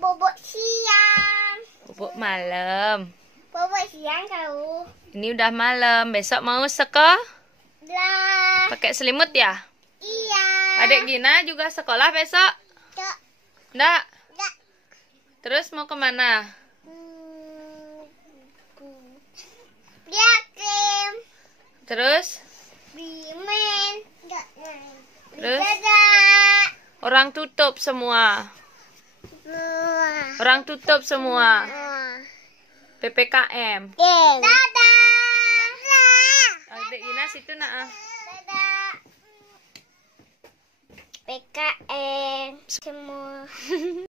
Bobok siang. Bubuk malam. Bobok siang kau. Ini udah malam. Besok mau sekolah? Lah. Pakai selimut ya? Iya. Adik Gina juga sekolah besok? Dok. Nggak. Dok. Terus mau kemana? Dia krim. Terus? Bimen. Terus? Dadah. Orang tutup semua. Orang tutup semua. PPKM. Dadah. Adik Gina situ nak. Dadah. PKM semua.